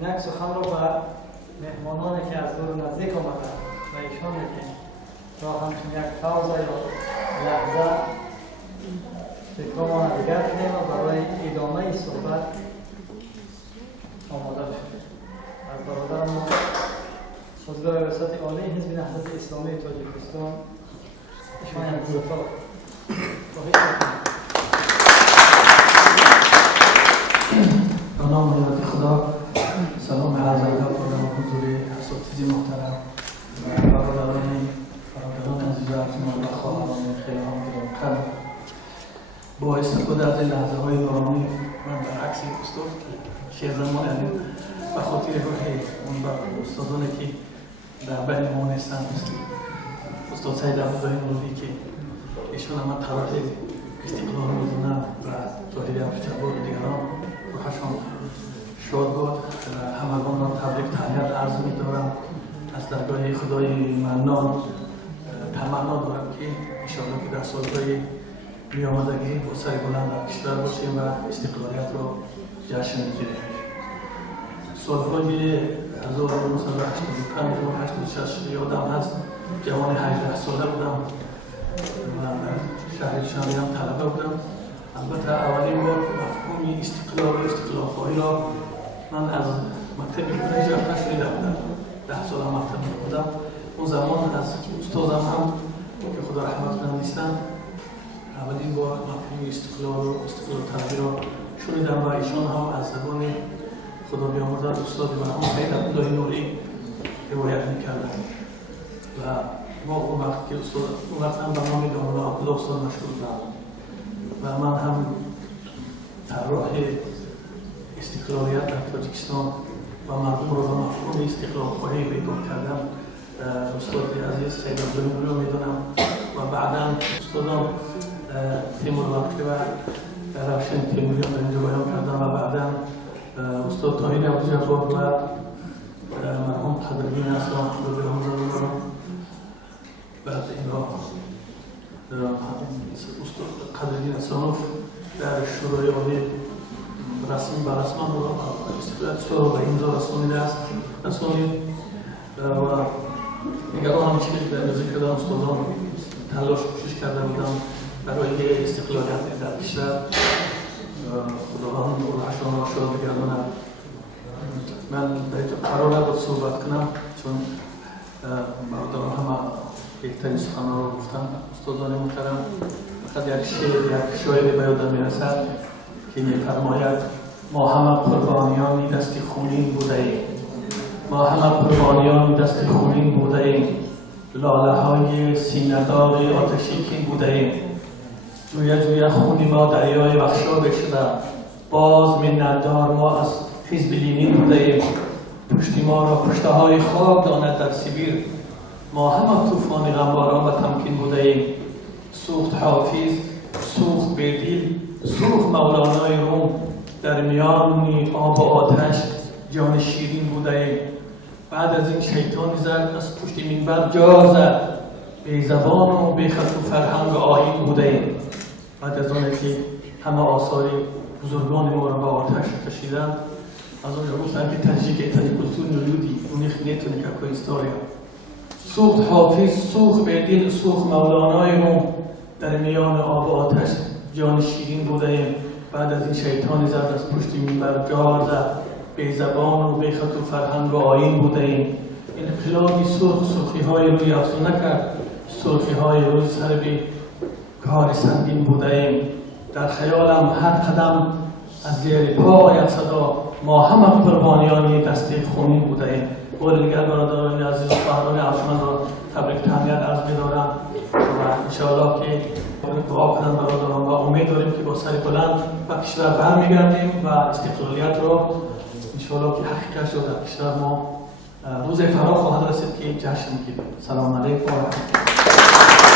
اینک سخن رو به مهمانانی که از دور نزدیک آمده و ایشان میگیم تا همچون یک پاوزه یا لحظه فکرمان دیگر کنیم و برای ادامه صحبت آماده بشیم. از برادر ما حضور ریاست عالی حزب نهضت اسلامی تاجیکستان ایشان عبدالفتاح به نام حضرت خدا سلام عرض ادب کنم حضور اساتید محترم و برادران عزیز و خواهران خیلی گرانقدر. با استفاده از این لحظه های نورانی من برعکس استاد شیخ زمان علی به خاطر اون استادانی که در بین ما نیستند استاد سید عبدالله نوری که ایشون هم طرف استقلال میدونن و طاهر عبدالجبار و دیگران روحشان شاد باد. همگان را تبریک تهنیت عرض می‌دارم. از درگاه خدای منان تمنا دارم که انشاءالله که در سالهای میآمدگی با سر بلند در کشور باشیم و استقلالیت را جشن بگیریم. سالهای 1985 و 86 یادم هست، جوان 18 ساله بودم و در شهر شامی هم طلبه بودم. البته اولین بار مفهوم استقلال و استقلال‌خواهی را من از مکتب کنجا نشنیده بودم. 10 سال مکتب بودم. اون زمان از استادم هم که خدا رحمت کنه نیستن، اولین بار مفهوم استقلال و استقلال طلبی را شنیدم و ایشان هم از زبان خدا بیامرزد استاد مرحوم سید عبدالله نوری روایت می‌کردند و ما اون وقت که استاد اون وقت هم به نام داملا عبدالله استاد مشهور بودم و من هم طراح استقلالیت در تاجیکستان و مردم را به مفهوم استقلال خواهی بیدار کردم. استاد عزیز سید عبدالله نوری را میدونم و بعدا استادان تیمور وقتی و روشن تیموریان در اینجا بیان کردم و بعدا استاد طاهر عبدالجبار و مرحوم قدردین اسلام رو به هم زدن. بعد این را استاد قدردین اسلاموف در شورای عالی رسمی به رسمان رو استقلال به امضا رسانیده است و دیگران هم چیزی در ذکر دارم. استادان تلاش کوشش کرده بودم برای استقلالیت در کشور. خداوند روحشان را شاد بگرداند. من در اینجا قرار نبود صحبت کنم چون برادران همه بهترین سخنان را گفتند. استادان محترم، فقط یک شاعری به یادم میرسد که میفرماید ما همه قربانیان دست خونین بوده ایم، ما همه قربانیان دست خونین بوده ایم، لاله های سینه‌دار آتشی که بوده ایم، جویا جویا خون ما دریای بخشابه شده، باز منتدار ما از حزب لینین بوده ایم، پشت ما را پشته های خواب داند در سیبیر، ما همه طوفان غمباران و تمکین بوده ایم، سوخت حافظ، سوخت بیدیل، سوخت مولانای روم، در میان آب و آتش جان شیرین بوده ایم. بعد از این شیطان زد از پشت منبر جا زد، بی زبان و بی خط و فرهنگ آیین بوده ایم. بعد از آنه که همه آثار بزرگان ما را به آتش کشیدن، از آنجا گفتن که تجیک کلتور نلودی اونیخ نیتونه که اکو استوریا. سوخت حافظ، سوخت بیدیل، سوخت مولانای روم، در میان آب و آتش جان شیرین بوده ایم. بعد از این شیطان زد از پشت منبر جا زد، بی زبان و بی خط و فرهنگ و آیین بوده ایم. انقلابی سرخ سرخی های روی افزون نکرد، سرخی های روی سر بی کار سنگین بوده ایم. در خیالم هر قدم از زیر پای صدا، ما همه قربانیان دست خونین بوده ایم. بار دیگر برادران عزیز و خواهران ارجمند را تبریک تهنیت عرض می‌دارم و انشاءالله که دعا کنند برادران و امید داریم که با سر بلند و کشور برمیگردیم و استقلالیت را انشاءالله که حقیقت شد در کشور ما روز فرا خواهد رسید که جشن می‌گیریم. سلام علیکم و رحمت الله.